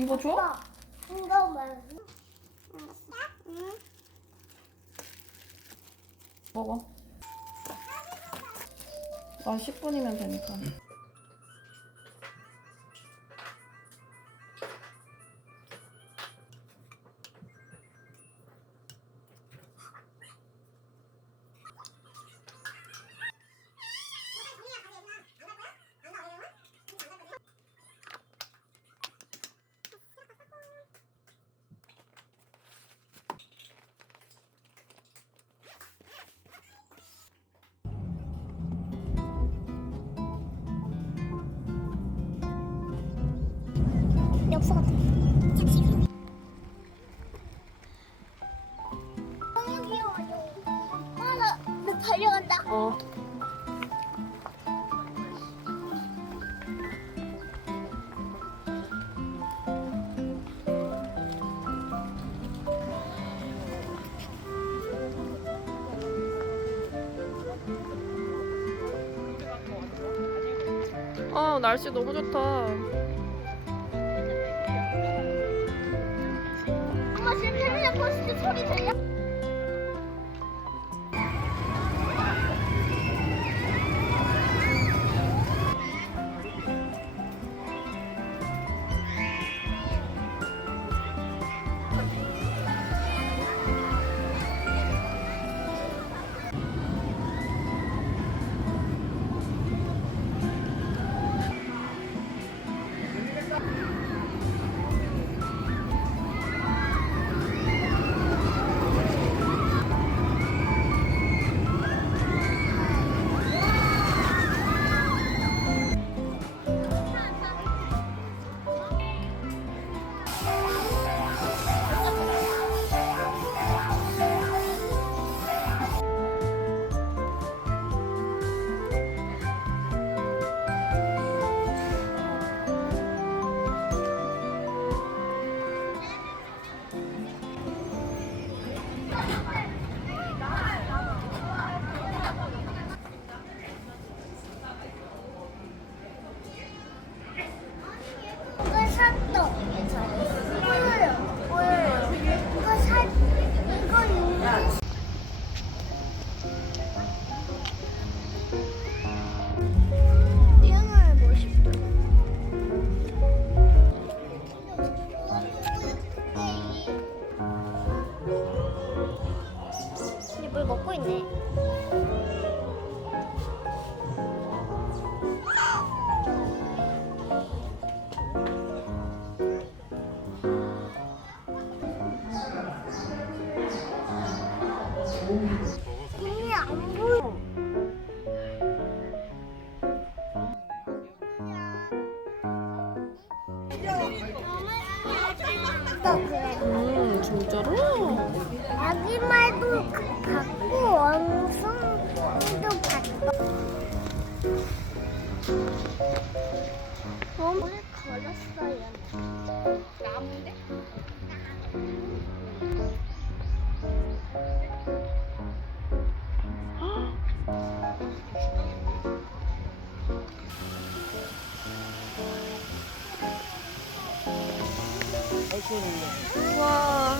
이거 줘? 아빠, 이거 말고. 응. 먹어. 나 10분이면 되니까. 엽서 같은 거. 너무 귀여워요. 나 달려간다. 어. 아, 날씨 너무 좋다. 엄마 지금 텔레비전 포스트 소리 들려? 이거 샀어. 보여요. 이거 사. 이거 이거. 뛰어나야 멋있다. 물 먹고 있네. 눈이 안 보여. 진짜로? 아기 말도 받고 원숭이도 받고. 물에 걸었어요. 나무인데? 와.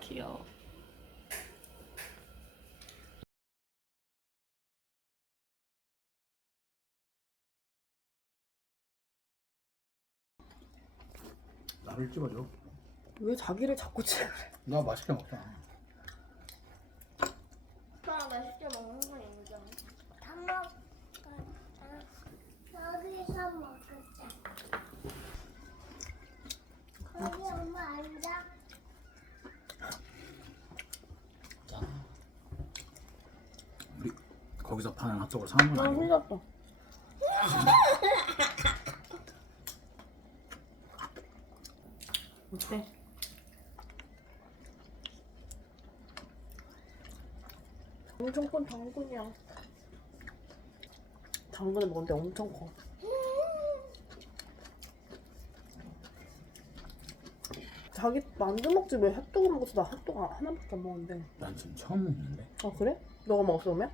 귀여워. 나를 찍어줘. 왜 자기를 자꾸 찍으래? 나 맛있게 먹자. 오빠랑 맛있게 먹는 거 인정. 다 먹자. 여기서 먹자. 저기서 파는 핫도그를 사는 건 난 아니고. 흘렸어. 어때? 엄청 큰 당근이야. 당근을 먹는데 엄청 커. 자기 만두 먹지 왜 핫도그 먹었어? 나 핫도그 하나밖에 안 먹었는데. 난 지금 처음 먹는데. 아 그래? 너가 먹었어 그러면?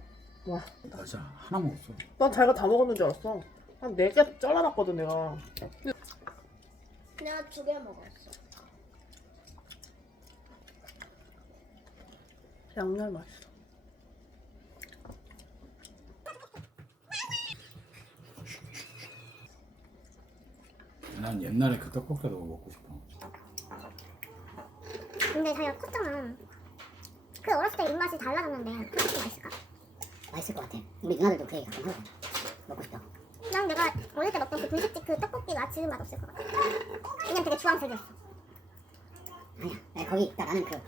와, 나 진짜 하나 먹었어. 난 자기가 다 먹었는 줄 알았어. 한 4개 잘라놨거든 내가. 내가 2개 먹었어. 양념 맛있어. 난 옛날에 그 떡볶이가 너무 먹고 싶어. 근데 자기가 컸잖아. 그 어렸을 때 입맛이 달라졌는데 그렇게 맛있을까? 맛있을 것 같아. 우리 누나들도 그 얘기 가끔 하고 먹고 싶다. 난 내가 어릴 때 먹던 그 분식집 그 떡볶이가 지금 맛없을 것 같아. 왜냐면 되게 주황색이었어. 아니야. 아니, 거기 딱 나는 그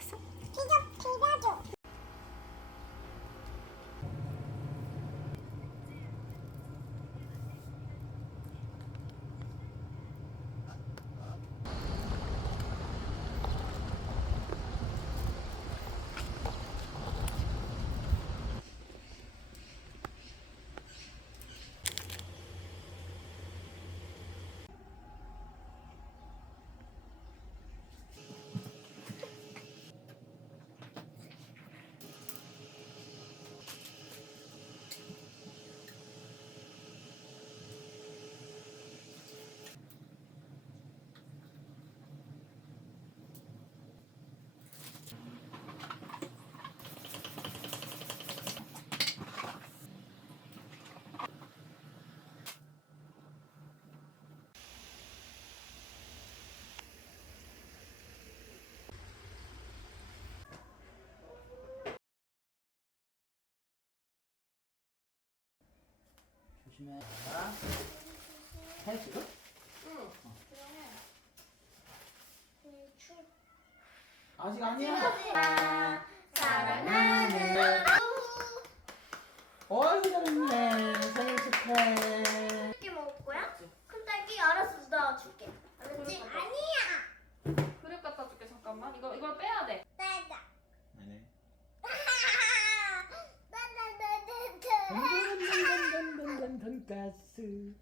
먹었어? 피자 줘. 조심해. 살 지금? 아직 아니야. 사랑하는 어이 잘했네. 생일 축하해. 딸기 먹을 거야? 큰 딸기 알았어 나 줄게. 알았지? 아니야. 그릇 갖다 줄게. 잠깐만. 이걸 빼야 돼. 나다. 네네. 나나나나나. 돈가스.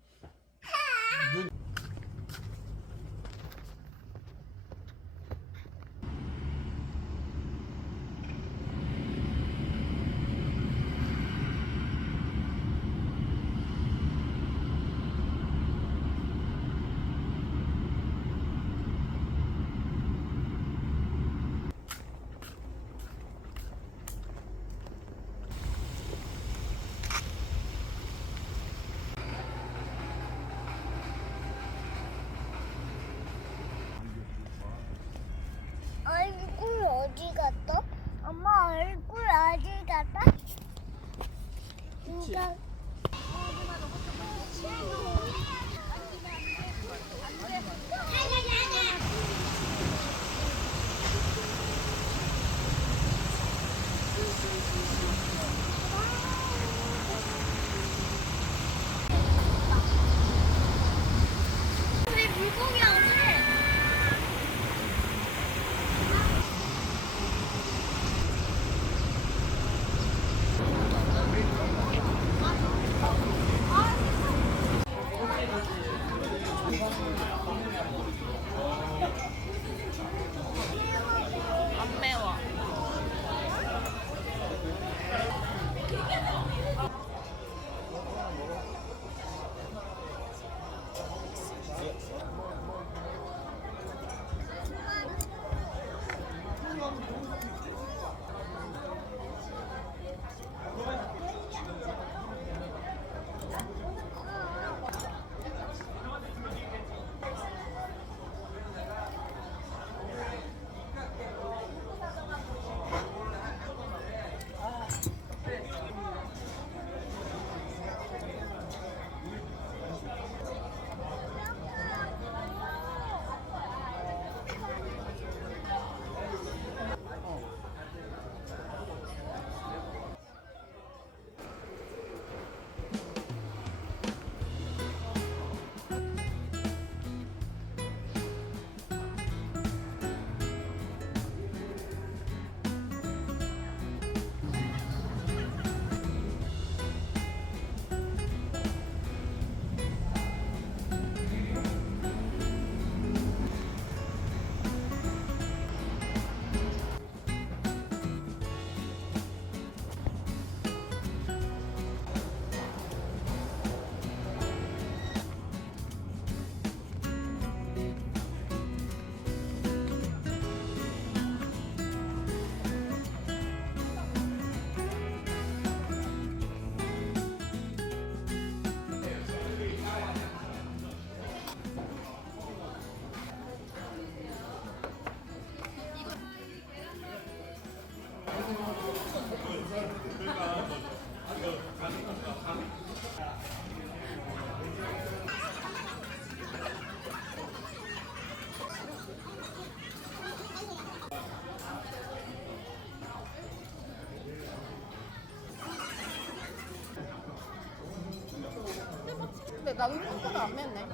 나도 생각보다 안 맵네.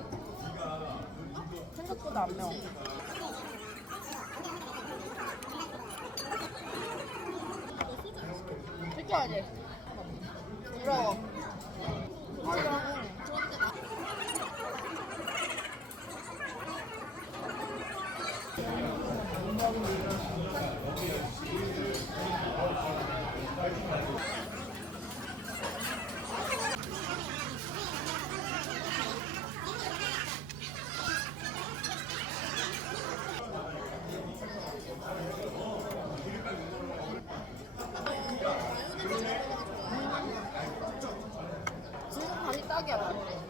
생각보다 안 매워. 시켜야지. 부러워. 진짜 간이 딱이야.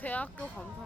대학교 간판